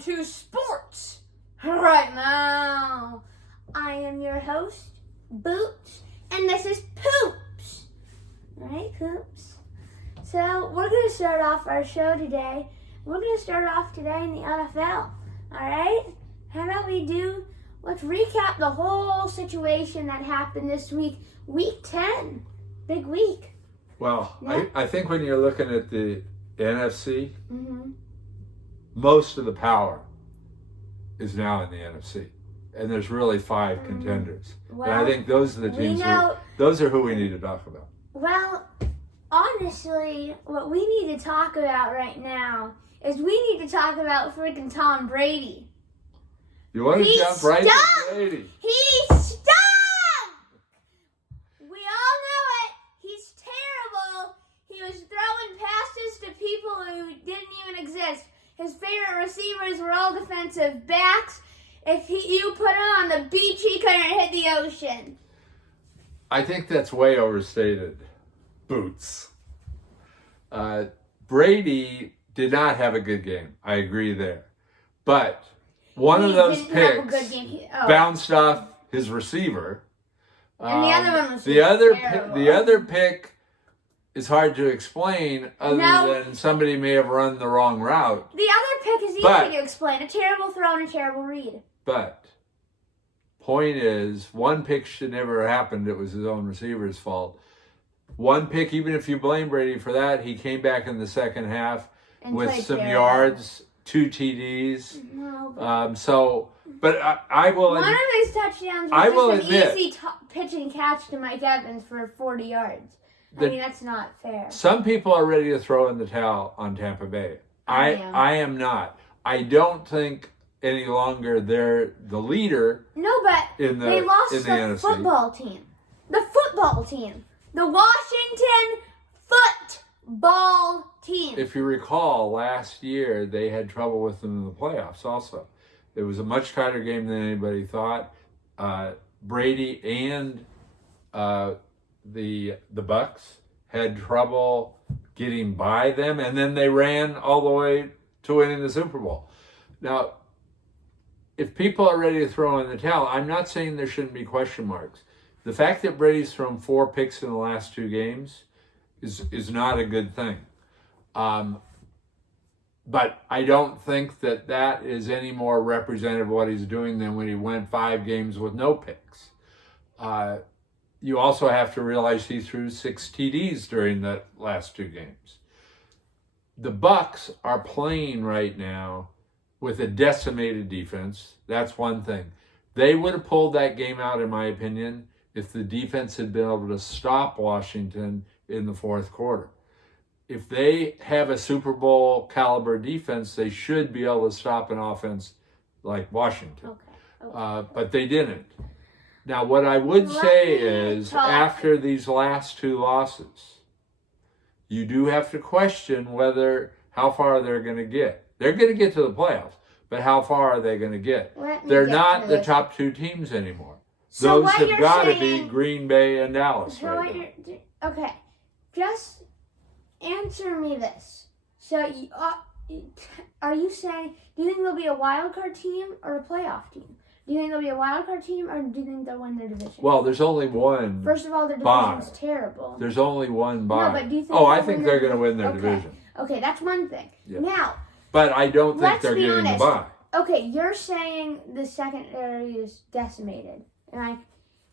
to sports right now. I am your host, Boots, and this is Poops. Alright, Poops. So, we're going to start off our show today. We're going to start off today in the NFL. Alright? How about let's recap the whole situation that happened this week. Week 10. Big week. Well, yeah. I think when you're looking at the NFC, mm-hmm. most of the power is now in the NFC. And there's really 5 contenders. Well, and I think those are the teams, those are who we need to talk about. Well, honestly, what we need to talk about right now is we need to talk about freaking Tom Brady. You want to jump right to Brady? He stunk! We all know it. He's terrible. He was throwing passes to people who didn't even exist. His favorite receivers were all defensive backs. If you put him on the beach, he couldn't hit the ocean. I think that's way overstated, Boots. Brady did not have a good game. I agree there. But one of those picks bounced off his receiver. And the other one was the other pick is hard to explain other than somebody may have run the wrong route. The other pick is easy to explain. A terrible throw and a terrible read. But point is, one pick should never have happened. It was his own receiver's fault. One pick, even if you blame Brady for that, he came back in the second half with some yards, 2 TDs. No, but I will. One of his touchdowns was just an easy pitch and catch to Mike Evans for 40 yards. I mean, that's not fair. Some people are ready to throw in the towel on Tampa Bay. I am not. I don't think any longer they're the leader. No, but they lost the NFC. football team. The football team. The Washington football team. If you recall, last year they had trouble with them in the playoffs also. It was a much tighter game than anybody thought. Brady and the Bucks had trouble getting by them, and then they ran all the way to winning the Super Bowl. Now, if people are ready to throw in the towel, I'm not saying there shouldn't be question marks. The fact that Brady's thrown 4 picks in the last 2 games is not a good thing. But I don't think that is any more representative of what he's doing than when he went 5 games with no picks. You also have to realize he threw 6 TDs during the last 2 games. The Bucks are playing right now with a decimated defense. That's one thing. They would have pulled that game out, in my opinion, if the defense had been able to stop Washington in the 4th quarter. If they have a Super Bowl caliber defense, they should be able to stop an offense like Washington. Okay. But they didn't. Now, what I would say is, after these last 2 losses, you do have to question how far they're going to get. They're going to get to the playoffs, but how far are they going to get? They're not the top 2 teams anymore. So those have got to be Green Bay and Dallas right now. Okay, just answer me this. So, are you saying, do you think there'll be a wild card team or a playoff team? Do you think there'll be a wild card team, or do you think they'll win their division? Well, there's only one. First of all, their division's terrible. There's only one bye. No, but do you think I think they're going to win their division. Okay, that's one thing. Yeah. Now, but I don't think they're getting the bye. Okay, you're saying the secondary is decimated, and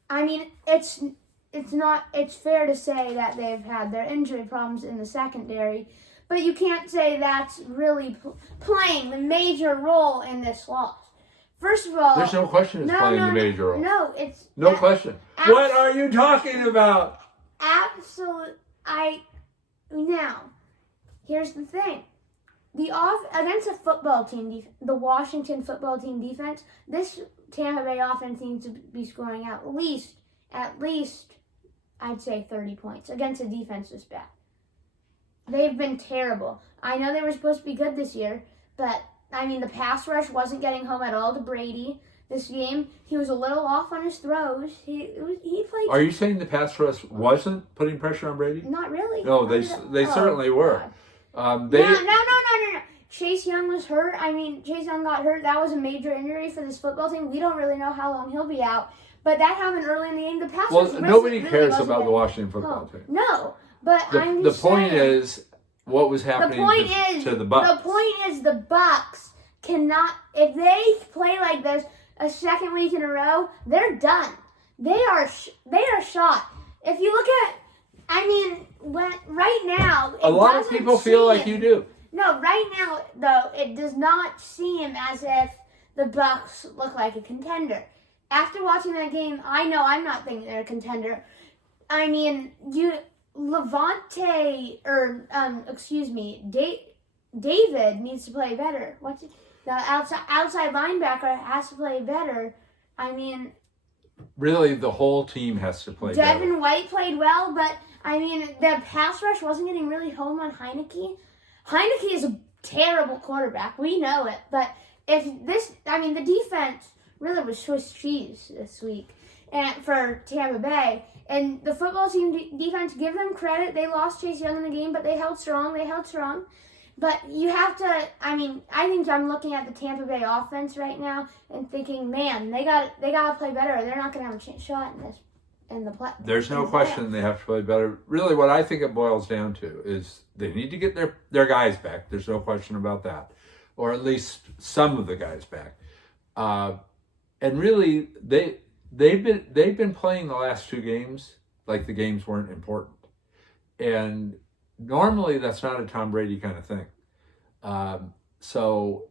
I mean, it's fair to say that they've had their injury problems in the secondary, but you can't say that's really playing the major role in this loss. First of all, there's no question it's playing the major role. No, it's no question. What are you talking about? Now, here's the thing: against a football team, the Washington football team defense, this Tampa Bay offense needs to be scoring at least, I'd say 30 points against a defense this bad. They've been terrible. I know they were supposed to be good this year, but I mean, the pass rush wasn't getting home at all to Brady this game. He was a little off on his throws. He played. Are you saying the pass rush wasn't putting pressure on Brady? Not really. No, they certainly were. No. Chase Young was hurt. I mean, Chase Young got hurt. That was a major injury for this football team. We don't really know how long he'll be out. But that happened early in the game. The pass rush nobody really cares wasn't about the getting Washington football team. No, but I'm The just point saying, is what was happening to the Bucs. The point is the Bucs cannot, if they play like this a second week in a row, they're done. They are shot. If you look at, right now, a lot of people feel like you do. No, right now though, it does not seem as if the Bucs look like a contender. After watching that game, I know I'm not thinking they're a contender. I mean, David needs to play better. The outside linebacker has to play better. I mean, really, the whole team has to play better. Devin White played well, but I mean, the pass rush wasn't getting really home on Heineke. Heineke is a terrible quarterback. We know it, but the defense really was Swiss cheese this week, and for Tampa Bay. And the football team defense, give them credit. They lost Chase Young in the game, but they held strong. But you have to. I think I'm looking at the Tampa Bay offense right now and thinking, man, they got to play better. They're not going to have a shot in the play. There's no question they have to play better. Really, what I think it boils down to is they need to get their guys back. There's no question about that, or at least some of the guys back. And really, they've been playing the last two games like the games weren't important, and normally that's not a Tom Brady kind of thing. So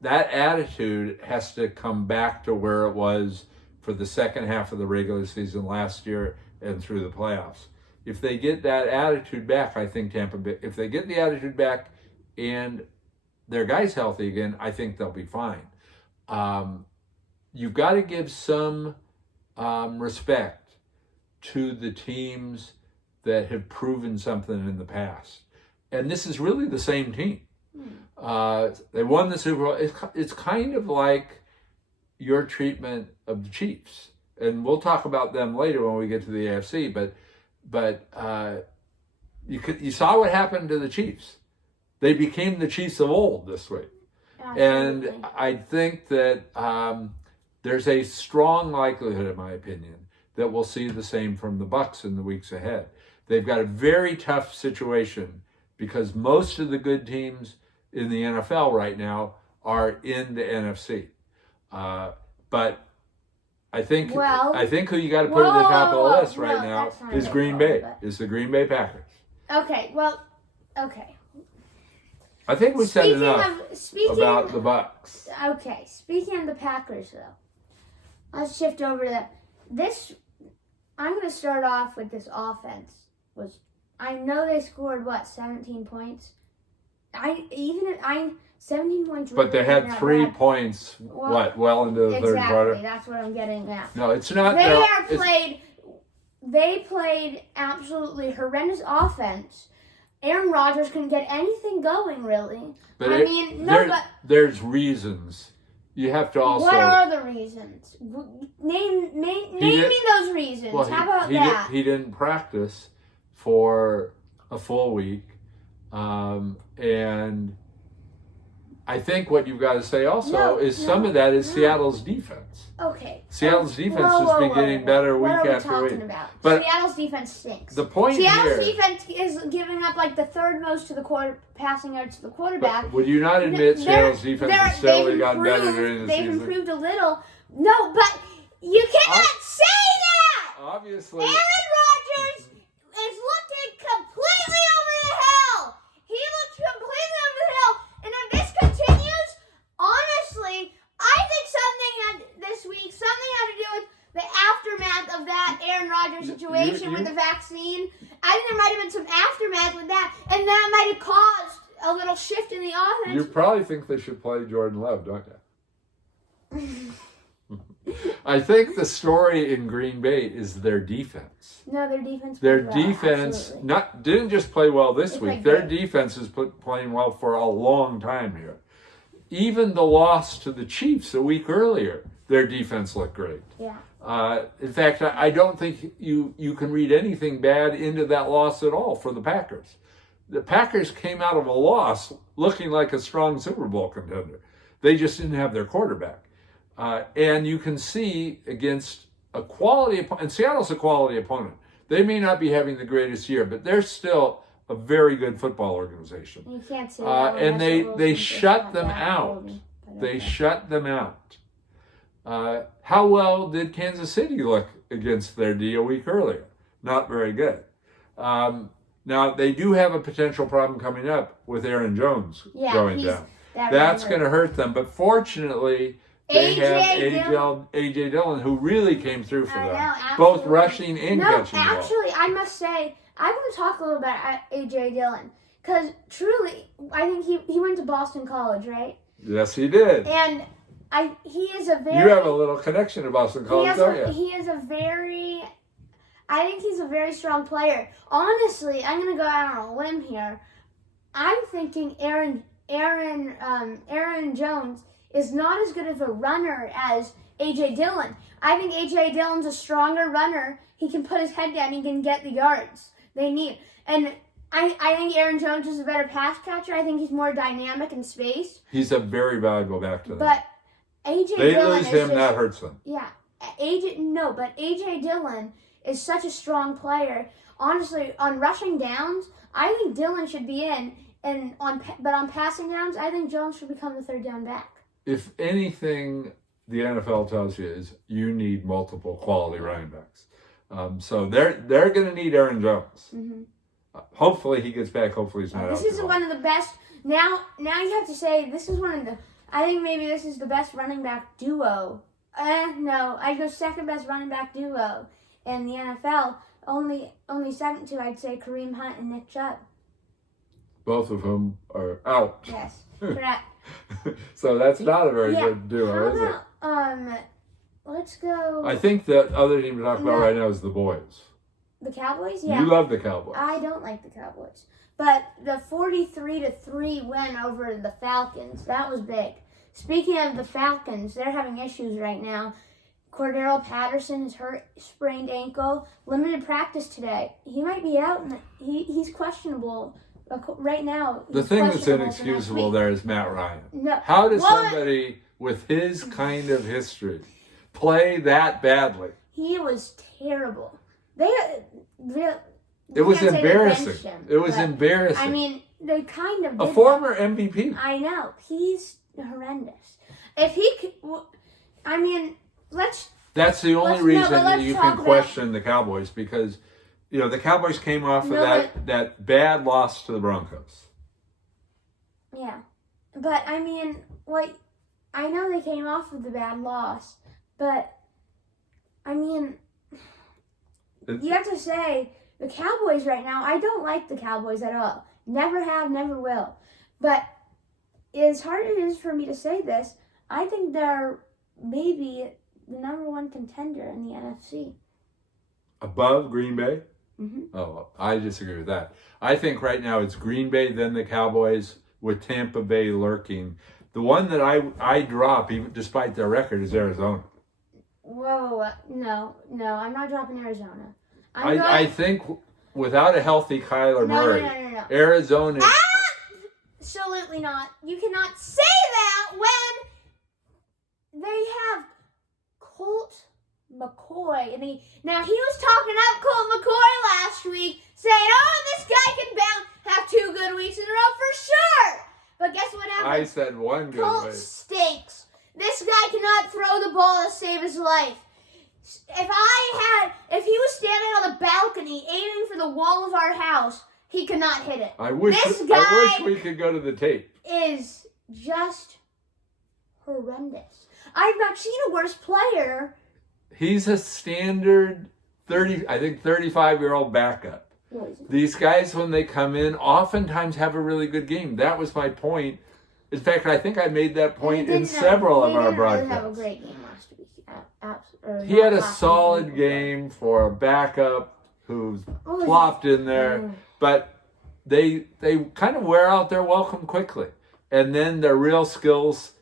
that attitude has to come back to where it was for the second half of the regular season last year and through the playoffs. If they get that attitude back, I think Tampa Bay, if they get the attitude back and their guys healthy again, I think they'll be fine. You've got to give some respect to the teams that have proven something in the past. And this is really the same team. They won the Super Bowl. It's kind of like your treatment of the Chiefs. And we'll talk about them later when we get to the AFC. But you saw what happened to the Chiefs. They became the Chiefs of old this week. Absolutely. And I think that there's a strong likelihood, in my opinion, that we'll see the same from the Bucs in the weeks ahead. They've got a very tough situation because most of the good teams in the NFL right now are in the NFC. But I think who you got to put at the top of the list right now is Green Bay. Is the Green Bay Packers. Okay. I think we said enough about the Bucs. Okay. Speaking of the Packers, though, let's shift over to this. I'm going to start off with this offense. I know they scored 17 points. 17 points. But they had 3 points. Well into the third quarter. Exactly. That's what I'm getting at. No, it's not. They played absolutely horrendous offense. Aaron Rodgers couldn't get anything going, really. But there's reasons. You have to also. What are the reasons? Name me those reasons. Well, How about that? He didn't practice for a full week, and I think what you've got to say also is some of that is Seattle's defense. Okay. Seattle's defense has been getting better week after week. But Seattle's defense stinks. The point Seattle's defense is giving up the third most to the passing yards to the quarterback. But would you not admit Seattle's defense has steadily gotten better during the season? They've improved a little. No, but you cannot say that! Obviously. Aaron Rodgers is looking completely over the hill! He looks completely over the hill! And if this continues, honestly, I think something had to do with the aftermath of that Aaron Rodgers situation with the vaccine. I think there might have been some aftermath with that, and that might have caused a little shift in the offense. You probably think they should play Jordan Love, don't you? I think the story in Green Bay is their defense. No, their defense. Didn't just play well this week. Their defense is playing well for a long time here. Even the loss to the Chiefs a week earlier, their defense looked great. Yeah. In fact, I don't think you can read anything bad into that loss at all for the Packers. The Packers came out of a loss looking like a strong Super Bowl contender. They just didn't have their quarterback. And you can see against a quality opponent, and Seattle's a quality opponent. They may not be having the greatest year, but they're still a very good football organization. You can't say that. And they shut them out. They shut them out. How well did Kansas City look against their D a week earlier? Not very good. Now, they do have a potential problem coming up with Aaron Jones going down. That's going to hurt them. But fortunately, they have A.J. Dillon, who really came through for them, both rushing and catching the ball. Actually, I must say, I want to talk a little about A.J. Dillon. Because truly, I think he went to Boston College, right? Yes, he did. And he is a very... You have a little connection to Boston College, don't you? He is a very... I think he's a very strong player. Honestly, I'm going to go out on a limb here. I'm thinking Aaron Jones is not as good of a runner as A.J. Dillon. I think A.J. Dillon's a stronger runner. He can put his head down. He can get the yards they need. And I think Aaron Jones is a better pass catcher. I think he's more dynamic in space. He's a very valuable back to them. But A.J. They Dillon lose him, that hurts them. Yeah. But A.J. Dillon is such a strong player. Honestly, on rushing downs, I think Dillon should be in. But on passing downs, I think Jones should become the third down back. If anything the NFL tells you is you need multiple quality running backs. So they're going to need Aaron Jones. Mm-hmm. Hopefully he gets back. Hopefully he's not out. This is one of the best. Now you have to say this is one of the. I think maybe this is the best running back duo. No, I'd go second best running back duo in the NFL. Only second to, I'd say, Kareem Hunt and Nick Chubb. Both of whom are out. Yes, correct. So that's not a very good duo, is it? Let's go. I think the other team to talk about right now is the boys. The Cowboys? Yeah. You love the Cowboys. I don't like the Cowboys. But the 43-3 win over the Falcons, that was big. Speaking of the Falcons, they're having issues right now. Cordero Patterson is hurt, sprained ankle, limited practice today. He might be out, and he's questionable right now. The thing that's inexcusable there is Matt Ryan. No. How does somebody with his kind of history play that badly? He was terrible. It was embarrassing. It was embarrassing. I mean, they kind of did a former MVP. I know. He's horrendous. If he could, I mean, That's the only reason that you can question the Cowboys, because the Cowboys came off of that bad loss to the Broncos. Yeah, but I mean, I know they came off of the bad loss, but I mean, you have to say the Cowboys right now. I don't like the Cowboys at all. Never have, never will. But as hard as it is for me to say this, I think they're maybe the number one contender in the NFC. Above Green Bay? Mm-hmm. Oh, I disagree with that. I think right now it's Green Bay, then the Cowboys, with Tampa Bay lurking. The one that I drop, even despite their record, is Arizona. Whoa, no, I'm not dropping Arizona. I think without a healthy Kyler Murray, no. Arizona... Absolutely not. You cannot say that when they have Colt McCoy. Now, he was talking up Colt McCoy last week, saying, this guy can have 2 good weeks in a row for sure. But guess what happened? I said 1 good Colt week. stinks. This guy cannot throw the ball to save his life. If he was standing on the balcony aiming for the wall of our house, he could not hit it. I wish we could go to the tape. Is just horrendous. I've not seen a worse player. He's a standard 35-year-old backup. These guys, when they come in, oftentimes have a really good game. That was my point. In fact, I think I made that point in several of our broadcasts. He didn't have a great game last week. He had a solid game for a backup who's plopped in there. But they kind of wear out their welcome quickly. And then their real skills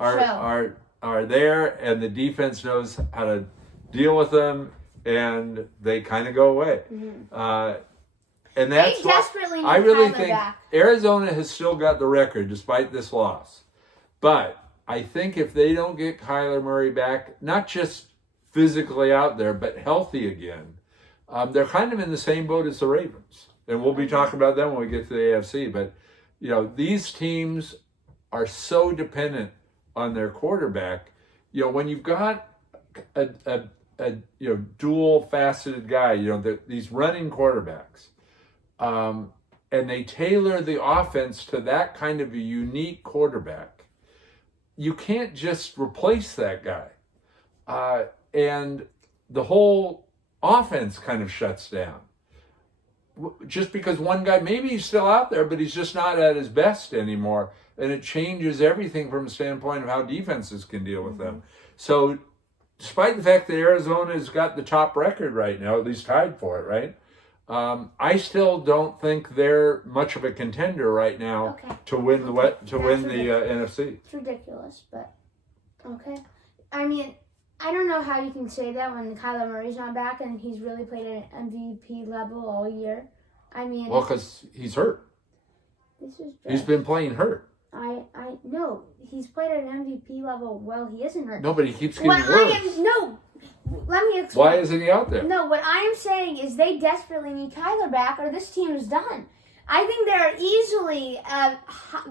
are there, and the defense knows how to deal with them, and they kind of go away. Mm-hmm. And that's they desperately need I really Kyler think back. Arizona has still got the record despite this loss. But I think if they don't get Kyler Murray back, not just physically out there, but healthy again, they're kind of in the same boat as the Ravens. And we'll be talking about them when we get to the AFC. But, these teams are so dependent on their quarterback. When you've got a dual-faceted guy, these running quarterbacks, and they tailor the offense to that kind of a unique quarterback, you can't just replace that guy. And the whole offense kind of shuts down. Just because one guy, maybe he's still out there, but he's just not at his best anymore. And it changes everything from a standpoint of how defenses can deal with them. So despite the fact that Arizona's got the top record right now, at least tied for it, right? I still don't think they're much of a contender right now to win the NFC. It's ridiculous, but okay. I mean, I don't know how you can say that when Kyler Murray's not back and he's really played at an MVP level all year. I mean, well, because he's hurt. He's been playing hurt. I know he's played at an MVP level. Well, he isn't hurt. No, but he keeps getting worse. Let me explain. Why isn't he out there? No, what I am saying is they desperately need Kyler back, or this team is done. I think they're easily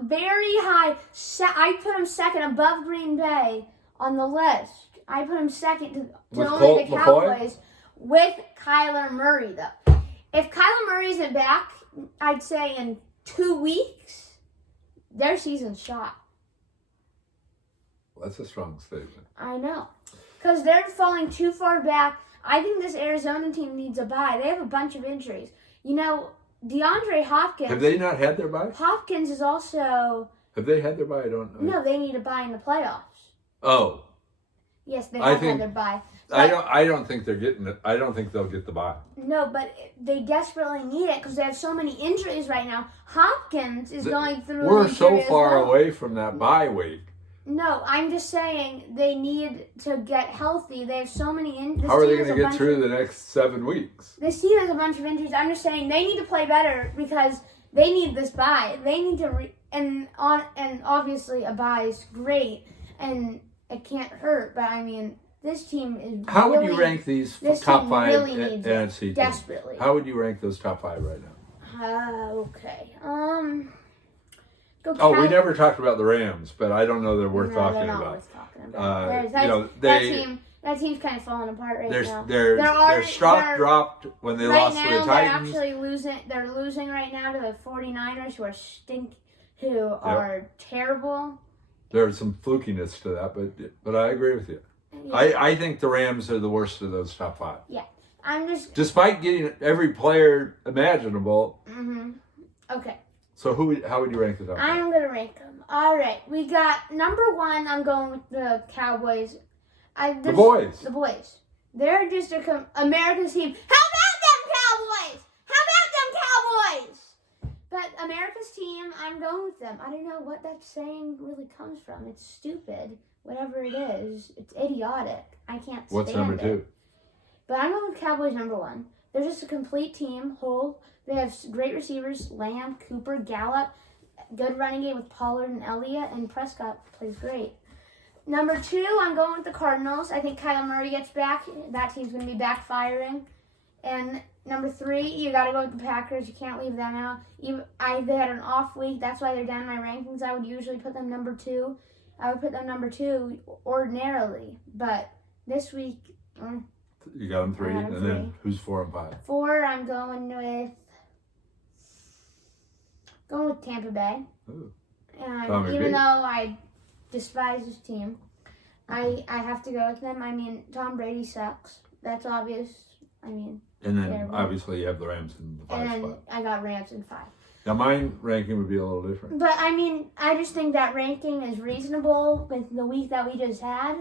very high. I put them second above Green Bay on the list. I put them second to only the Cowboys with Kyler Murray, though. If Kyler Murray isn't back, I'd say in 2 weeks, their season's shot. Well, that's a strong statement. I know. Because they're falling too far back. I think this Arizona team needs a bye. They have a bunch of injuries. DeAndre Hopkins. Have they not had their bye? Hopkins is also... Have they had their bye? I don't know. No, they need a bye in the playoffs. Oh. Yes, they have had their bye. I don't think they're getting it. I don't think they'll get the bye. No, but they desperately need it because they have so many injuries right now. Hopkins is going through. We're so far away from that bye week. No, I'm just saying they need to get healthy. They have so many injuries. How are they going to get through the next 7 weeks? This team has a bunch of injuries. I'm just saying they need to play better because they need this bye. They need to and obviously a bye is great and it can't hurt. But I mean, this team is. How would you rank these top 5 really needs NFC teams? Desperately. How would you rank those top 5 right now? Okay. We never talked about the Rams, but I don't know they're worth talking about. That team's kind of falling apart right now. Their stock dropped when they lost to the Titans. They're actually losing. They're losing right now to the 49ers, who are terrible. There's some flukiness to that, but I agree with you. Yeah. I think the Rams are the worst of those top 5. Yeah, despite getting every player imaginable. Mm-hmm. Okay. So how would you rank the top 5? I'm gonna rank them. All right, we got number 1. I'm going with the Cowboys. The boys. The boys. They're just America's team. How about them Cowboys? But America's team, I'm going with them. I don't know what that saying really comes from. It's stupid. Whatever it is, it's idiotic. I can't stand it. What's number 2? But I'm going with Cowboys number 1. They're just a complete team, whole. They have great receivers, Lamb, Cooper, Gallup, good running game with Pollard and Elliott, and Prescott plays great. Number 2, I'm going with the Cardinals. I think Kyler Murray gets back. That team's going to be backfiring. And number 3, you got to go with the Packers. You can't leave them out. They had an off week. That's why they're down in my rankings. I would usually put them number 2. I would put them number 2 ordinarily. But this week... You got them 3. And then who's 4 and 5? 4, I'm going with Tampa Bay. Ooh. And even though I despise this team, I have to go with them. I mean, Tom Brady sucks. That's obvious. And then obviously you have the Rams in the 5 spot. I got Rams in 5. Now my ranking would be a little different. But I just think that ranking is reasonable with the week that we just had.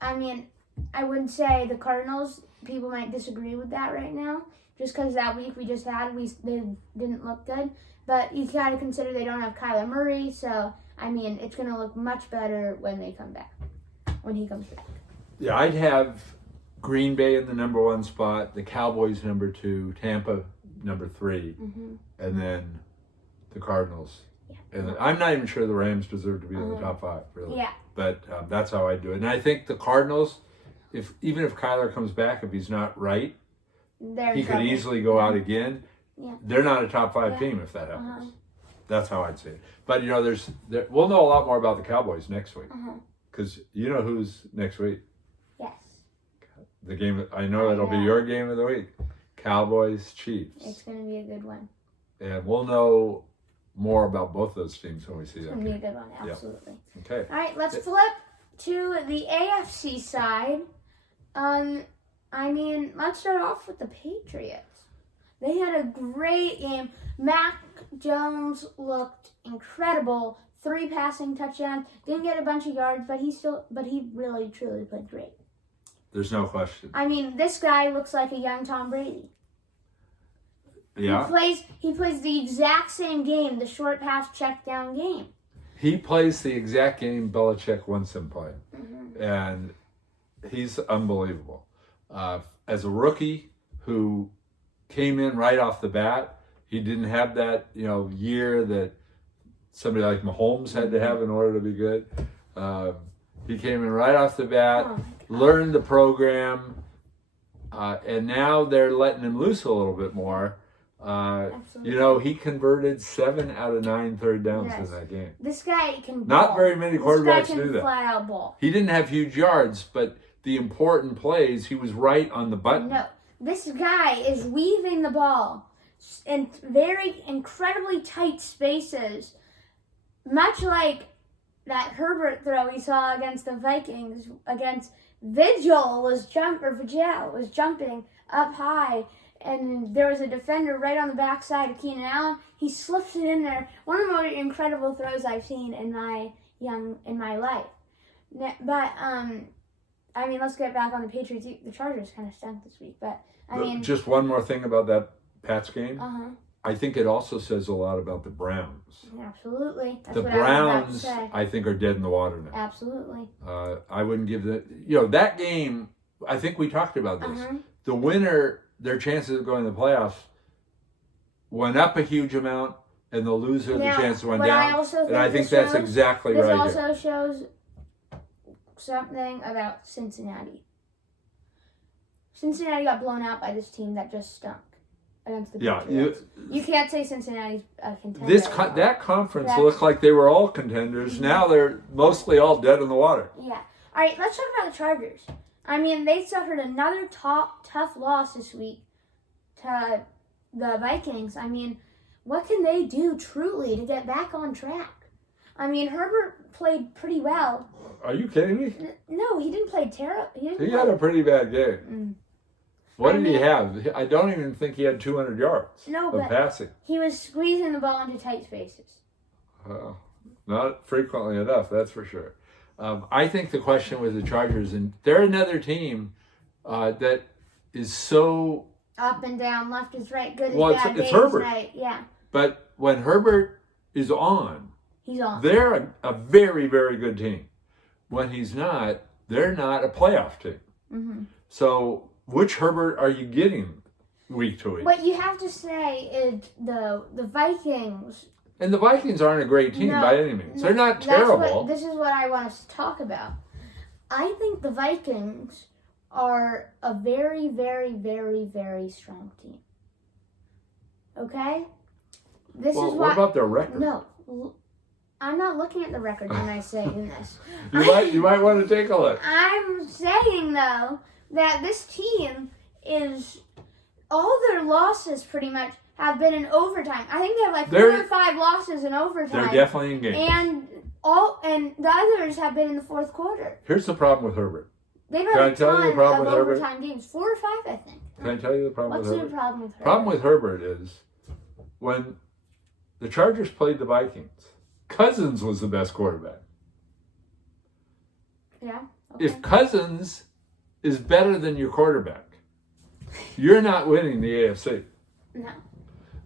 I wouldn't say the Cardinals, people might disagree with that right now. Just because that week we just had, they didn't look good. But you got to consider they don't have Kyler Murray. So, it's going to look much better when they come back. When he comes back. Yeah, I'd have Green Bay in the number 1 spot, the Cowboys number 2, Tampa number 3, and then the Cardinals. Yeah. And I'm not even sure the Rams deserve to be in the top 5, really. Yeah. But that's how I do it. And I think the Cardinals, even if Kyler comes back, if he's not right, he could easily go out again. Yeah. They're not a top 5 team if that happens. That's how I'd say it. But, we'll know a lot more about the Cowboys next week. Because you know who's next week. Yes. The game, I know it'll be your game of the week. Cowboys, Chiefs. It's going to be a good one. And we'll know more about both those teams when we see that. It's going to be a good one, absolutely. Yep. Okay. All right, let's flip to the AFC side. Let's start off with the Patriots. They had a great game. Mac Jones looked incredible. 3 passing touchdowns. Didn't get a bunch of yards, but he really, truly played great. There's no question. This guy looks like a young Tom Brady. Yeah. He plays the exact same game, the short pass check down game. He plays the exact game Belichick wants him playing. And he's unbelievable. As a rookie who came in right off the bat, he didn't have that, year that somebody like Mahomes had to have in order to be good. He came in right off the bat, learned the program, and now they're letting him loose a little bit more. He converted 7 out of 9 third downs in that game. This guy can ball. Not very many quarterbacks do that. Flat out ball. He didn't have huge yards, but the important plays, he was right on the button. No, this guy is weaving the ball in very incredibly tight spaces, much like that Herbert throw we saw against the Vikings. Against Vigil was jumping up high, and there was a defender right on the backside of Keenan Allen. He slips it in there. One of the most incredible throws I've seen in my life. But let's get back on the Patriots. The Chargers kind of stunk this week, but just one more thing about that Pats game. I think it also says a lot about the Browns. Absolutely. That's the what Browns, I was about to say. I think, are dead in the water now. Absolutely. I wouldn't give that game. I think we talked about this. The winner, their chances of going to the playoffs went up a huge amount, and the loser, the chances went down. I think that's exactly right. This also shows something about Cincinnati. Cincinnati got blown out by this team that just stunk against the Patriots. You can't say Cincinnati's a contender. That conference looked like they were all contenders. Now they're mostly all dead in the water. Yeah. All right, let's talk about the Chargers. They suffered another tough loss this week to the Vikings. What can they do truly to get back on track? Herbert played pretty well. Are you kidding me? No, he didn't play terrible. He had a pretty bad game. What did he have? I don't even think he had 200 yards of passing. He was squeezing the ball into tight spaces. Not frequently enough, that's for sure. I think the question with the Chargers, and they're another team that is so up and down, left is right, good is bad, it's Herbert. Right. Yeah. But when Herbert is on, he's on. They're a very, very good team. When he's not, they're not a playoff team. So which Herbert are you getting week to week? What you have to say is the Vikings. And the Vikings aren't a great team by any means. They're not terrible. This is what I want us to talk about. I think the Vikings are a very, very, very, very strong team. Okay? What about their record? No. I'm not looking at the record when I say this. You might want to take a look. I'm saying, though, that this team is, all their losses pretty much have been in overtime. I think they have 4 or 5 losses in overtime. They're definitely in games. And the others have been in the fourth quarter. Here's the problem with Herbert. They've had a ton of overtime games. 4 or 5, I think. Can I tell you the problem with Herbert? What's the problem with Herbert? The problem with Herbert is when the Chargers played the Vikings, Cousins was the best quarterback. Yeah. Okay. If Cousins is better than your quarterback, you're not winning the AFC. No.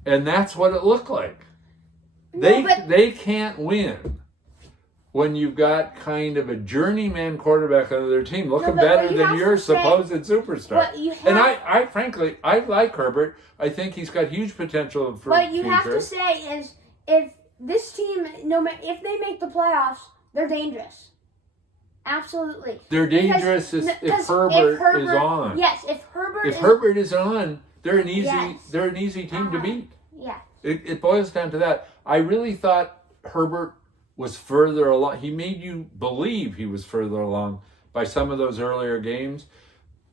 And that's what it looked like. They can't win when you've got kind of a journeyman quarterback on their team looking but better what you than have your to say- supposed superstar. What you have, And I frankly, I like Herbert. I think he's got huge potential for what you future. have to say is, if this team, no matter if they make the playoffs, they're dangerous. Absolutely. They're dangerous if Herbert is on. Yes, if Herbert Herbert is on, they're an easy Yes. they're an easy team to beat. Yeah. It boils down to that. I really thought Herbert was further along. He made you believe he was further along by some of those earlier games.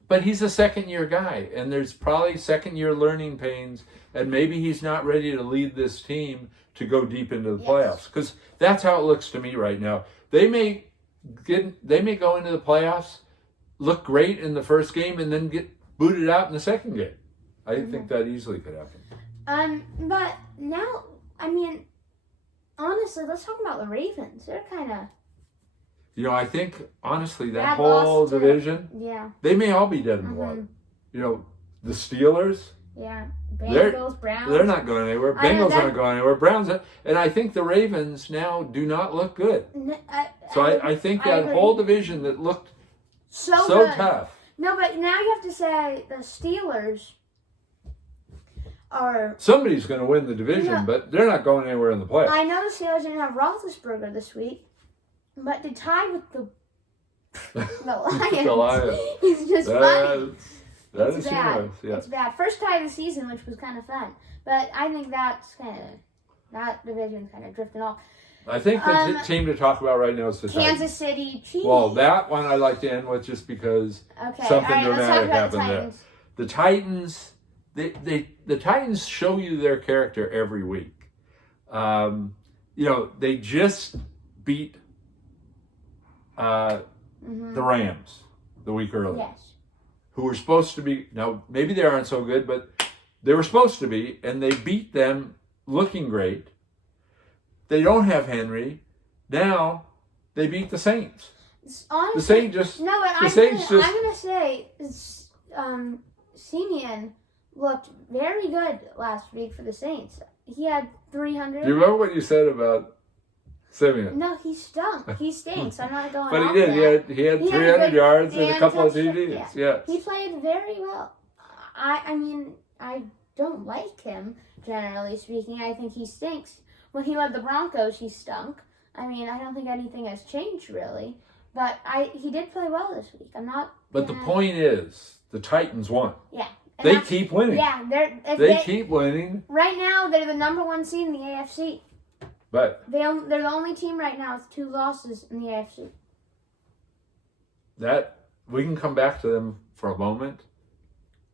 But he's a second-year guy, and there's probably second-year learning pains, and maybe he's not ready to lead this team to go deep into the playoffs. Because that's how it looks to me right now. They may go into the playoffs, look great in the first game, and then get booted out in the second game. I think that easily could happen. But now, I mean, honestly, let's talk about the Ravens. They're kind of... I think, honestly, that Bad whole loss to- division, Yeah. they may all be dead in the water. The Steelers, Yeah. Bengals, Browns. they're not going anywhere. I know Bengals aren't going anywhere. Browns, and I think the Ravens now do not look good. So I think I that agree. whole division that looked so good. tough. No, but now you have to say the Steelers are... Somebody's going to win the division, Yeah. but they're not going anywhere in the playoffs. I know the Steelers didn't have Roethlisberger this week, but to tie with the Lions, The Lions. is just funny. That It's is bad. humorous. Yeah. It's bad. First tie of the season, which was kind of fun. But I think that division's kind of drifting off. I think the team to talk about right now is the Titans. Kansas City Chiefs. Well, that one I'd like to end with just because Okay, something all right, let's talk dramatic about the happened there. Titans. The Titans, the Titans show you their character every week. They just beat the Rams the week earlier, Yes. who were supposed to be, now maybe they aren't so good, but they were supposed to be, and they beat them looking great. They don't have Henry. Now they beat the Saints. Honestly, The Saints just no, but the I'm gonna say, Simeon looked very good last week for the Saints. He had 300. Do you remember what you said about Simeon? No, he stunk. He stinks. I'm not going. But off he did. That. He had He had 300 good- yards and a and couple of touchdown- TDs. yeah. Yes. He played very well. I mean, I don't like him, generally speaking. I think he stinks. When he led the Broncos, he stunk. I mean, I don't think anything has changed, really. But he did play well this week. I'm not... But the point is, the Titans won. Yeah. And They that's- keep winning. Yeah, They keep winning. right now, they're the number one seed in the AFC. But They're the only team right now with 2 losses in the AFC. that we can come back to them for a moment.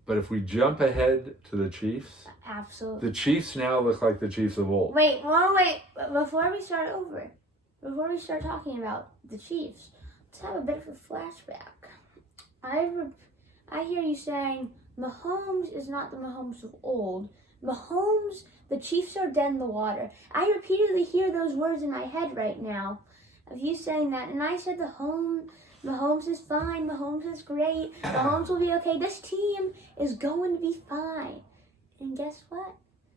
But if we jump ahead to the Chiefs, Absolutely. the Chiefs now look like the Chiefs of old. Wait. Before we start talking about the Chiefs, let's have a bit of a flashback. I hear you saying Mahomes is not the Mahomes of old. Mahomes, the Chiefs are dead in the water. I repeatedly hear those words in my head right now of you saying that. And I said Mahomes is fine. Mahomes is great. Mahomes will be okay. This team is going to be fine. And guess what?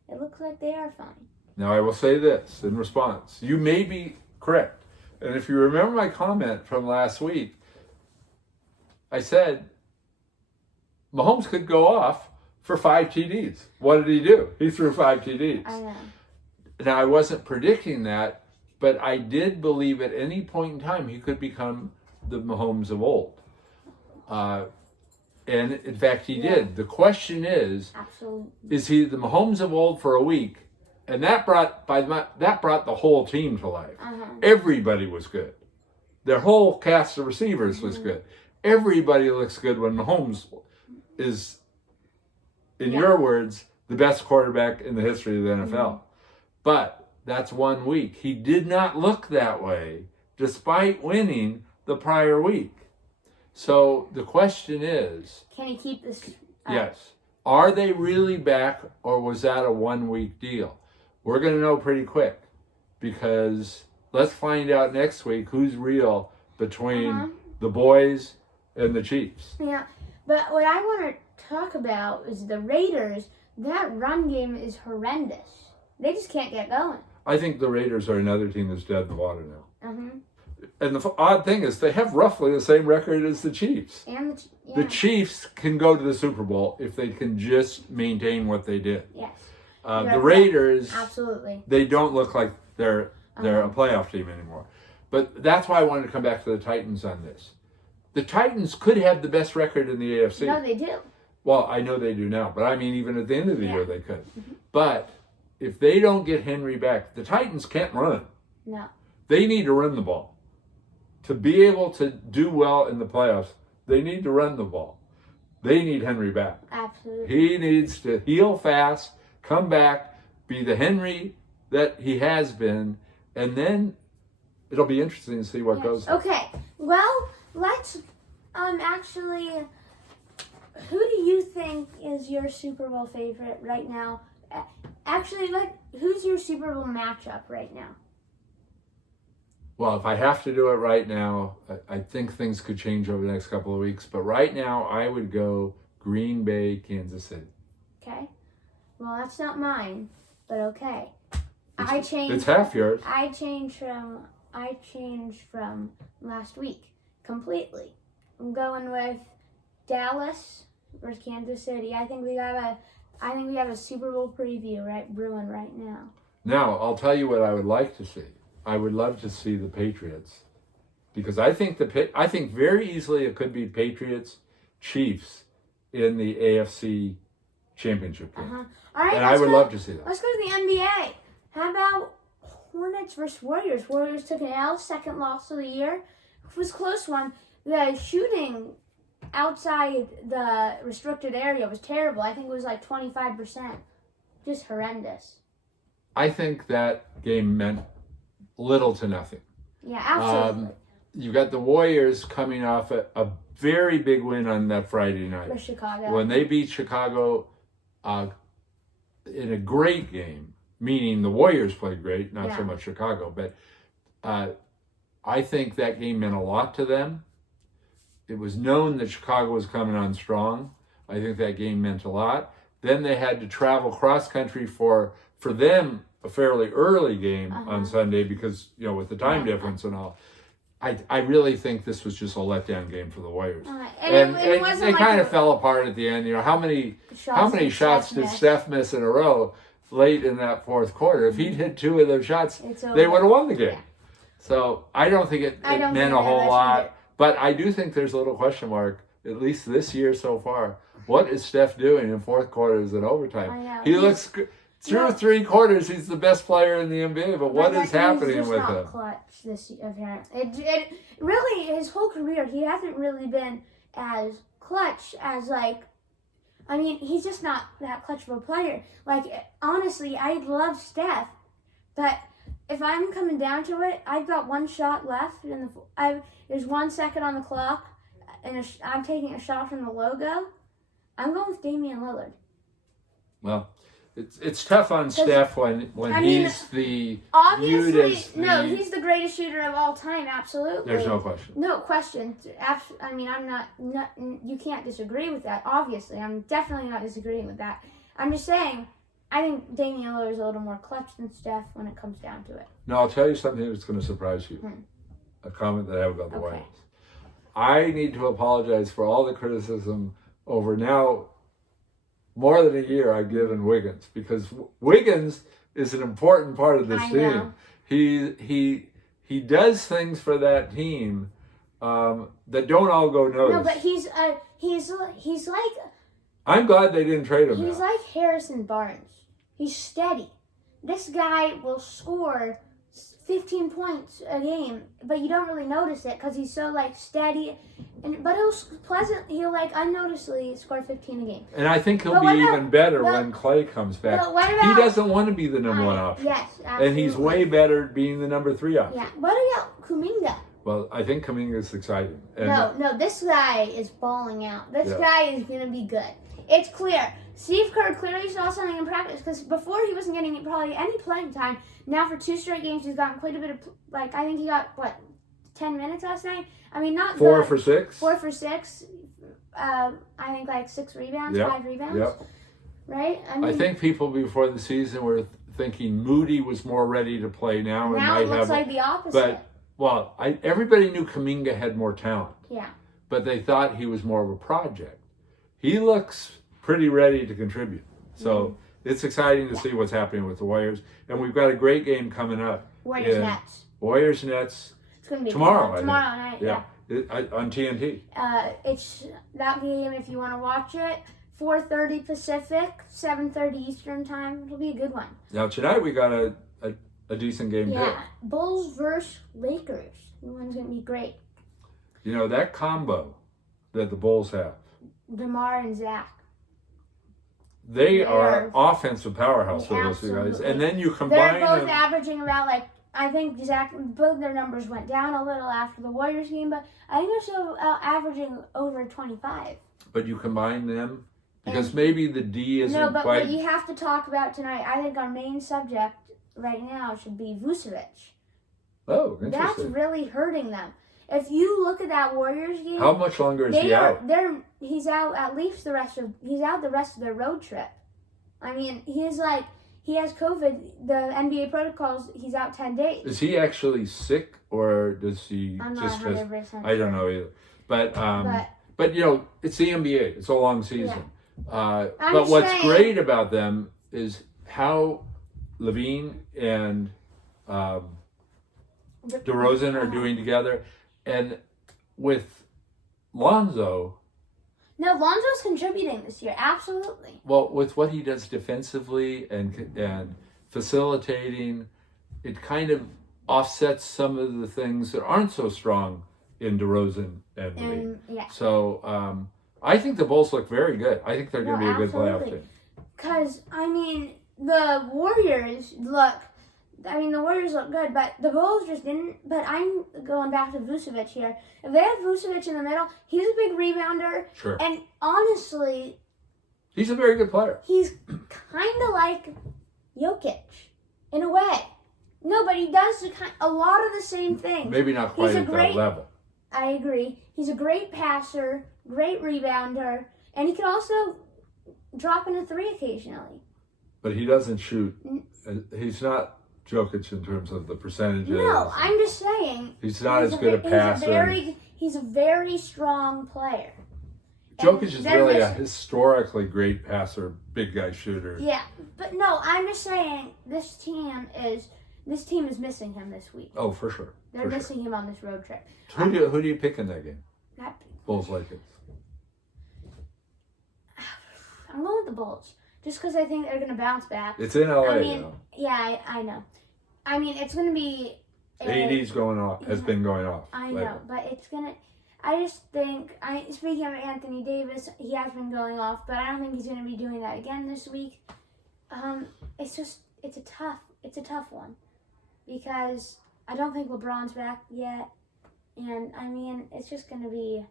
It looks like they are fine. Now, I will say this in response. You may be correct. And if you remember my comment from last week, I said Mahomes could go off for 5 TDs. What did he do? He threw 5 TDs. I know. Now, I wasn't predicting that, but I did believe at any point in time he could become the Mahomes of old. And in fact, he did. The question is, Absolutely. is he the Mahomes of old for a week? And that brought the whole team to life. Everybody was good. Their whole cast of receivers was good. Everybody looks good when Mahomes is, in your words, the best quarterback in the history of the NFL. But that's 1 week. He did not look that way despite winning the prior week. So the question is, Can he keep this? yes, are they really back, or was that a 1 week deal? We're going to know pretty quick, because let's find out next week who's real between the boys and the Chiefs. Yeah, but what I want to talk about is the Raiders. That run game is horrendous. They just can't get going. I think the Raiders are another team that's dead in the water now. And the odd thing is they have roughly the same record as the Chiefs. And The Chiefs can go to the Super Bowl if they can just maintain what they did. Yes. The Raiders, absolutely, they don't look like they're a playoff team anymore. But that's why I wanted to come back to the Titans on this. The Titans could have the best record in the AFC. No, they do. Well, I know they do now, but I mean, even at the end of the year, they could. But if they don't get Henry back, the Titans can't run. No. They need to run the ball. To be able to do well in the playoffs, they need to run the ball. They need Henry back. Absolutely. He needs to heal fast, come back, be the Henry that he has been, and then it'll be interesting to see what goes. Okay. Well, let's actually. Who do you think is your Super Bowl favorite right now? Actually, who's your Super Bowl matchup right now? Well, if I have to do it right now, I think things could change over the next couple of weeks. But right now, I would go Green Bay, Kansas City. Okay. Well, that's not mine, but okay. I changed. It's half yours. I changed from last week completely. I'm going with Dallas versus Kansas City. I think we have a Super Bowl preview brewing right now. Now, I'll tell you what I would like to see. I would love to see the Patriots, because I think very easily it could be Patriots, Chiefs in the AFC Championship game. All right, and I would love to see that. Let's go to the NBA. How about Hornets versus Warriors? Warriors took an L, second loss of the year. It was a close one. The shooting outside the restricted area was terrible. I think it was like 25%. Just horrendous. I think that game meant little to nothing. Yeah, absolutely. You got the Warriors coming off a very big win on that Friday night. For Chicago. When they beat Chicago in a great game, meaning the Warriors played great, not so much Chicago. But I think that game meant a lot to them. It was known that Chicago was coming on strong. I think that game meant a lot. Then they had to travel cross country for them, a fairly early game on Sunday because, with the time difference and all. I really think this was just a letdown game for the Warriors. And it kind of fell apart at the end. How many shots did Steph miss in a row late in that fourth quarter? If he'd hit 2 of those shots, they would have won the game. Yeah. So I don't think it meant a whole lot. But I do think there's a little question mark, at least this year so far. What is Steph doing in fourth quarters and overtime? I know. He looks through 3 quarters. He's the best player in the NBA. But what is happening with him? Clutch this year, apparently. It really, his whole career, he hasn't really been as clutch as he's just not that clutch of a player. Honestly, I love Steph, but if I'm coming down to it, I've got 1 shot left, and there's 1 second on the clock, and I'm taking a shot from the logo. I'm going with Damian Lillard. Well, it's tough on Steph when he's the obviously he's the greatest shooter of all time. Absolutely, there's no question. No question. I'm not. You can't disagree with that. Obviously, I'm definitely not disagreeing with that. I'm just saying, I think Damian Lillard is a little more clutch than Steph when it comes down to it. Now, I'll tell you something that's going to surprise you. A comment that I have about the Warriors. I need to apologize for all the criticism over now more than a year I've given Wiggins, because Wiggins is an important part of this team. He does things for that team that don't all go noticed. No, but he's like. I'm glad they didn't trade him. He's like Harrison Barnes. He's steady. This guy will score 15 points a game, but you don't really notice it because he's so steady. But he'll unnoticeably score 15 a game. And I think he'll be even better when Clay comes back. He doesn't want to be the number 1 option. Yes, absolutely. And he's way better being the number 3 option. Yeah. What about Kuminga? Well, I think Kuminga is exciting. And No, this guy is balling out. This guy is going to be good. It's clear. Steve Kerr clearly saw something in practice, because before he wasn't getting probably any playing time. Now for 2 straight games, he's gotten quite a bit of, I think he got, 10 minutes last night? Not 4 for 6. 4 for 6. I think 6 rebounds, 5 rebounds. Yep. Right? I think people before the season were thinking Moody was more ready to play now. Now it looks like the opposite. But Well, everybody knew Kuminga had more talent, Yeah. but they thought he was more of a project. He looks pretty ready to contribute. So it's exciting to see what's happening with the Warriors. And we've got a great game coming up. Warriors Nets. Warriors Nets. It's going to be tomorrow. Tomorrow night. Yeah. On TNT. It's that game if you want to watch it. 4:30 Pacific, 7:30 Eastern time. It'll be a good one. Now tonight we got a decent game too. Yeah, Bulls versus Lakers. That one's gonna be great. You know that combo that the Bulls have. DeMar and Zach. They are offensive powerhouse for those two guys, and then you combine. They're both averaging about I think Zach. Both their numbers went down a little after the Warriors game, but I think they're still averaging over 25. But you combine them. Because maybe the D isn't No, but quite... what you have to talk about tonight, I think our main subject right now should be Vucevic. Oh, interesting. That's really hurting them. If you look at that Warriors game... How much longer is he out? He's out at least he's out the rest of their road trip. I mean, he has COVID. The NBA protocols, he's out 10 days. Is he actually sick or does he I'm just... not 100% sure. I don't know either. But you know, it's the NBA. It's a long season. Yeah. But what's great about them is how Levine and DeRozan are doing together, and with Lonzo. No, Lonzo's contributing this year, absolutely. Well, with what he does defensively and facilitating, it kind of offsets some of the things that aren't so strong in DeRozan and Levine. Yeah. So. I think the Bulls look very good. I think they're going to be a good playoff team. Because, I mean, the Warriors look good, but the Bulls just didn't. But I'm going back to Vucevic here. If they have Vucevic in the middle, he's a big rebounder. Sure. And honestly... He's a very good player. He's kind of like Jokic, in a way. No, but he does a lot of the same things. Maybe not quite at that level. I agree. He's a great passer, great rebounder, and he can also drop in a three occasionally. But he doesn't shoot. He's not Jokic in terms of the percentages. No, I'm just saying. He's not as good a passer. He's a very strong player. Jokic is really a historically great passer, big guy shooter. Yeah, but no, I'm just saying this team is missing him this week. Oh, for sure. They're missing him on this road trip. Who do you pick in that game? Bulls Lakers. I'm going with the Bulls just because I think they're going to bounce back. It's in LA. I mean, yeah, I know. I mean, it's going to be. AD's going off. Has been going off. I know, but it's gonna. I just think. Speaking of Anthony Davis, he has been going off, but I don't think he's going to be doing that again this week. It's a tough one because I don't think LeBron's back yet. And, I mean, it's just going to be...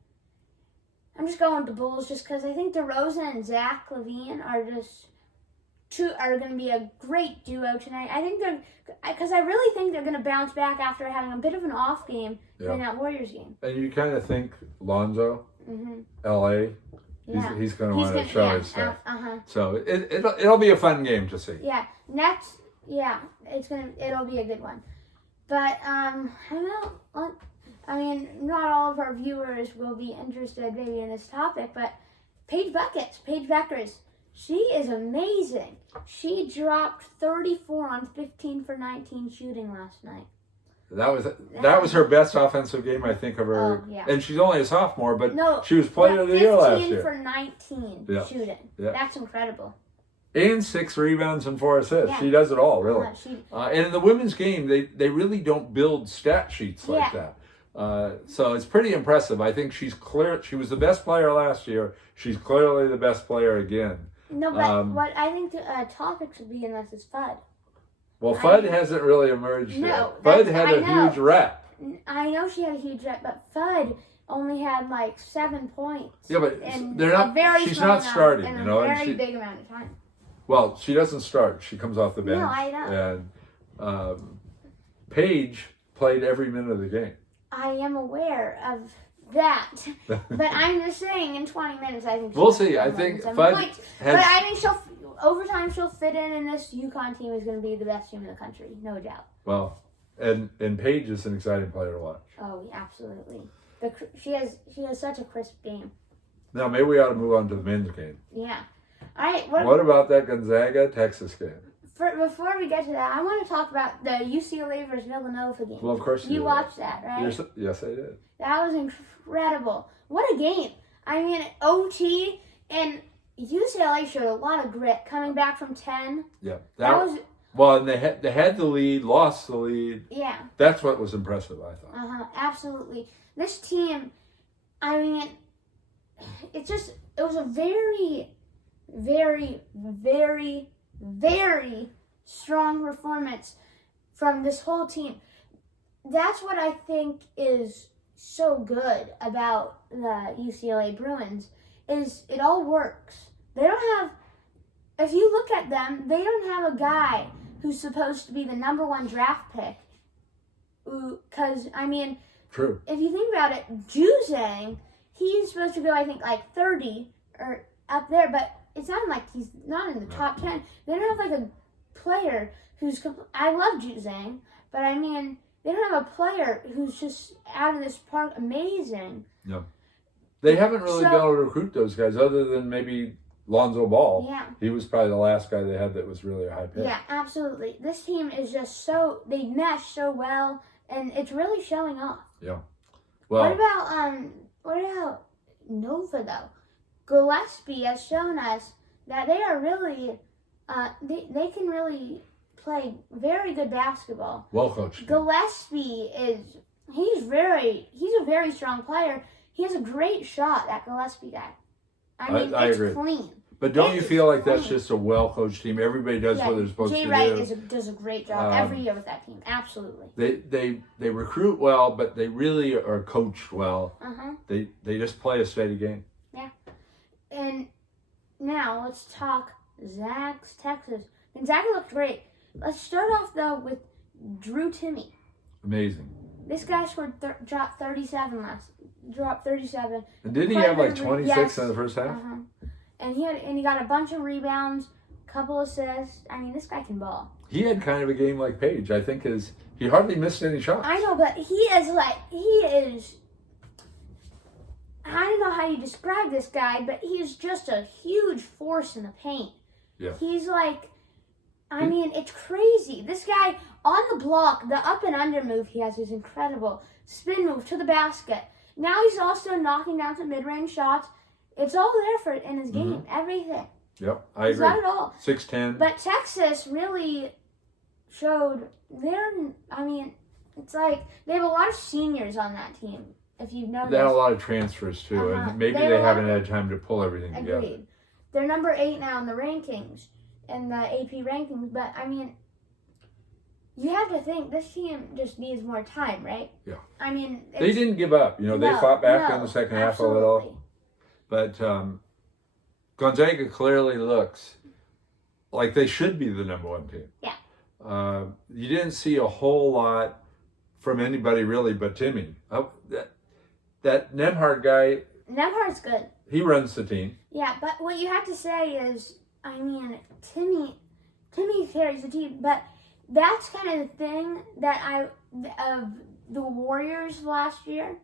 I'm just going with the Bulls just because I think DeRozan and Zach LaVine are going to be a great duo tonight. I think because I really think they're going to bounce back after having a bit of an off game during that Warriors game. And you kind of think Lonzo, LA, he's going to want to show his stuff. So it'll be a fun game to see. Yeah, next, it'll be a good one. But I don't know. I mean, not all of our viewers will be interested maybe in this topic, but Paige Beckers, she is amazing. She dropped 34 on 15 for 19 shooting last night. That was her best offensive game, I think, of her. Oh, yeah. And she's only a sophomore, but she was player of the year last year. 15 for 19 shooting. Yeah. That's incredible. And 6 rebounds and 4 assists. Yeah. She does it all, really. And in the women's game, they really don't build stat sheets like that. So it's pretty impressive. I think she's clear. She was the best player last year. She's clearly the best player again. No, but what I think the topic should be in this is FUD. Well, FUD hasn't really emerged yet. FUD had a huge rep. I know she had a huge rep, but FUD only had like 7 points. Yeah, but they're not. She's not starting. In a very big amount of time. Well, she doesn't start. She comes off the bench. No, I know. And Paige played every minute of the game. I am aware of that, but I'm just saying in 20 minutes I think we'll see. I think but I think overtime she'll fit in this UConn team is going to be the best team in the country, no doubt. Well, And Paige is an exciting player to watch. Oh, yeah, absolutely. She has such a crisp game. Now, maybe we ought to move on to the men's game. Yeah. All right. What about that Gonzaga-Texas game? Before we get to that, I want to talk about the UCLA versus Villanova game. Well, of course you watched that, right? Yes, I did. That was incredible. What a game. I mean, OT, and UCLA showed a lot of grit coming back from 10. Yeah. That was... Well, and they had the lead, lost the lead. Yeah. That's what was impressive, I thought. Absolutely. This team, I mean, it was a very, very, very, very strong performance from this whole team. That's what I think is so good about the UCLA Bruins, is it all works. They don't have, if you look at them, they don't have a guy who's supposed to be the #1 draft pick. Because, I mean, true. If you think about it, Juzang, he's supposed to go, I think, like 30 or up there, but it's not like he's not in the top 10. They don't have like a player who's, I love Juzang, but I mean, they don't have a player who's just out of this park amazing. No. They haven't really been able to recruit those guys other than maybe Lonzo Ball. Yeah. He was probably the last guy they had that was really a high pick. Yeah, absolutely. This team is just they mesh so well, and it's really showing off. Yeah. Well, what about Nova though? Gillespie has shown us that they are really, they can really play very good basketball. Well coached. Gillespie he's a very strong player. He has a great shot, that Gillespie guy. I mean, it's agree. Clean. But don't you feel like that's just a well-coached team? Everybody does what they're supposed to do. Jay Wright does a great job every year with that team. Absolutely. They recruit well, but they really are coached well. They just play a steady game. Yeah. And now let's talk Zag's Texas. Gonzaga looked great. Let's start off though with Drew Timme. Amazing. This guy dropped 37. And didn't he have like 26 in the first half? And he got a bunch of rebounds, couple assists. I mean, this guy can ball. He had kind of a game like Paige. I think he hardly missed any shots. I know, but he is. I don't know how you describe this guy, but he is just a huge force in the paint. Yeah. He's like, I mean, it's crazy. This guy on the block, the up and under move he has is incredible. Spin move to the basket. Now he's also knocking down some mid-range shots. It's all there in his game. Everything. Yep, I agree. He's got it all. 6'10". But Texas really showed it's like they have a lot of seniors on that team. If you've noticed. They had a lot of transfers too, and maybe they haven't had time to pull everything together. Agreed. They're number 8 now in the rankings, in the AP rankings. But I mean, you have to think this team just needs more time, right? Yeah. I mean, they didn't give up. They fought back in the second half a little. But Gonzaga clearly looks like they should be the #1 team. Yeah. You didn't see a whole lot from anybody really but Timme. That Nembhard guy. Nembhard's good. He runs the team. Yeah, but what you have to say is, I mean, Timme carries the team, but that's kind of the thing that of the Warriors last year.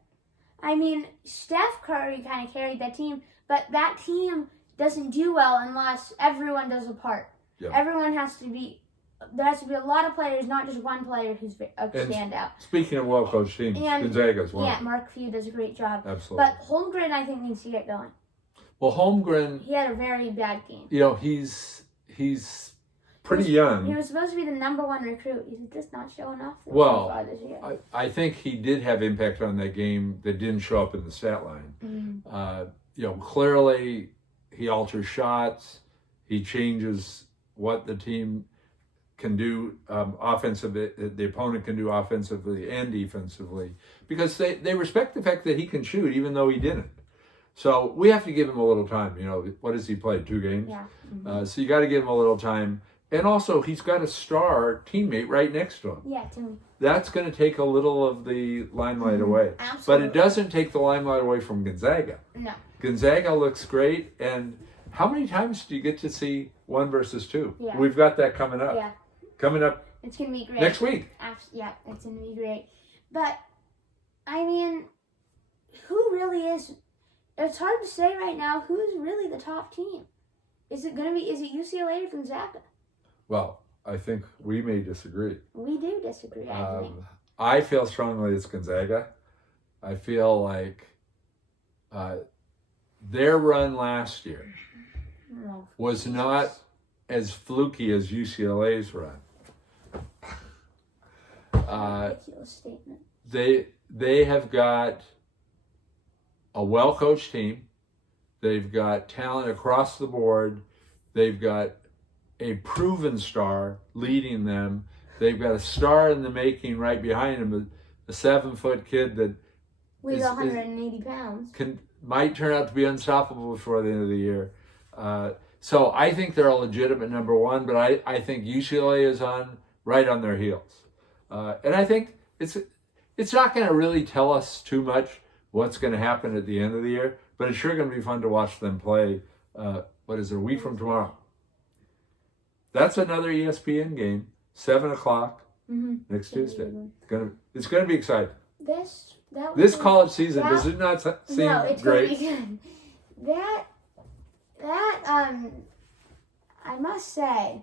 I mean, Steph Curry kind of carried that team, but that team doesn't do well unless everyone does a part. Yep. There has to be a lot of players, not just one player who's a standout. Speaking of well-coached teams, Gonzaga's one. Yeah, Mark Few does a great job. Absolutely. But Holmgren, I think, needs to get going. Well, Holmgren... He had a very bad game. He's pretty young. He was supposed to be the #1 recruit. He's just not showing off so far this year. I think he did have impact on that game that didn't show up in the stat line. Clearly he alters shots. He changes what the team can do offensively, the opponent can do offensively and defensively, because they respect the fact that he can shoot even though he didn't. So we have to give him a little time. What has he played? 2 games? Yeah. So you got to give him a little time. And also, he's got a star teammate right next to him. Yeah, Timme. That's going to take a little of the limelight away. Absolutely. But it doesn't take the limelight away from Gonzaga. No. Gonzaga looks great. And how many times do you get to see 1 versus 2? Yeah. We've got that coming up. Yeah. Coming up It's going to be great. Next week. Yeah, it's going to be great. But, I mean, who really is... It's hard to say right now who's really the top team. Is it UCLA or Gonzaga? Well, I think we may disagree. We do disagree, I think. I feel strongly it's Gonzaga. I feel like their run last year was not as fluky as UCLA's run. Ridiculous statement. They have got a well-coached team. They've got talent across the board. They've got a proven star leading them. They've got a star in the making right behind him, a 7-foot kid that weighs 180 pounds. Might turn out to be unstoppable before the end of the year. So I think they're a legitimate number one, but I think UCLA is right on their heels. And I think it's not going to really tell us too much what's going to happen at the end of the year, but it's sure going to be fun to watch them play, a week from tomorrow. That's another ESPN game, 7 o'clock next Tuesday. It's going to be exciting. This college season, does it not seem it's great? Going to be good. I must say,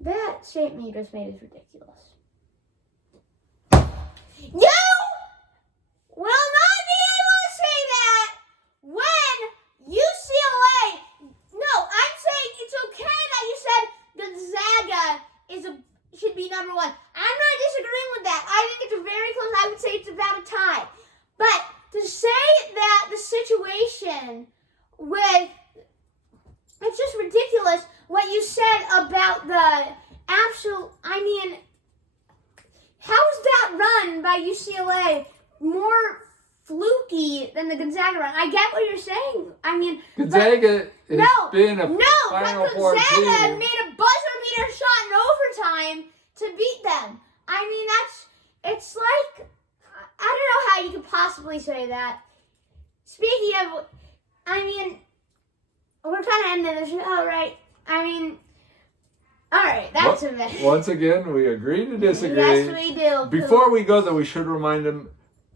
that statement you just made is ridiculous. You will not be able to say that when UCLA... No, I'm saying it's okay that you said Gonzaga should be number one. I'm not disagreeing with that. I think it's very close. I would say it's about a tie. But to say that the situation with... It's just ridiculous what you said about the absolute... I mean, how is that run by UCLA more fluky than the Gonzaga run? I get what you're saying. I mean... Gonzaga has been a Final Four team. Gonzaga made a buzzer-beater shot in overtime to beat them. I mean, it's like... I don't know how you could possibly say that. Speaking of... I mean... We're kind of ending the show, right? I mean, all right, that's a mess. Once again, we agree to disagree. Yes, we do. Before we go, though, we should remind them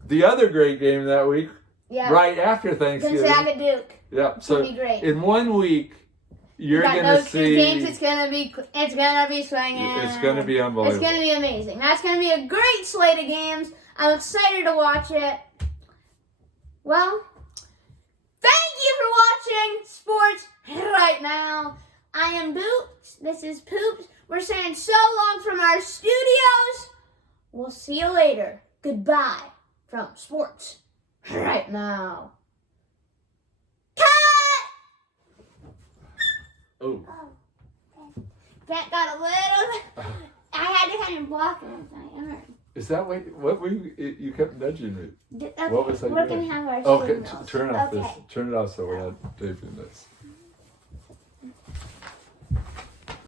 the other great game that week, right after Thanksgiving. Gonzaga Duke. Yeah, so be great. In 1 week, you're going to see... Those 2 games, it's going to be swinging. It's going to be unbelievable. It's going to be amazing. That's going to be a great slate of games. I'm excited to watch it. Well... Thank you for watching Sports Right Now. I am Boots. This is Poops. We're saying so long from our studios. We'll see you later. Goodbye from Sports Right Now. Cut! Oh. That got a little... I had to kind of block it with my arm. Is that what were you kept nudging me? Okay, What was I we're doing? going to have our Okay, signals. turn off this. Turn it off so we're not taping this.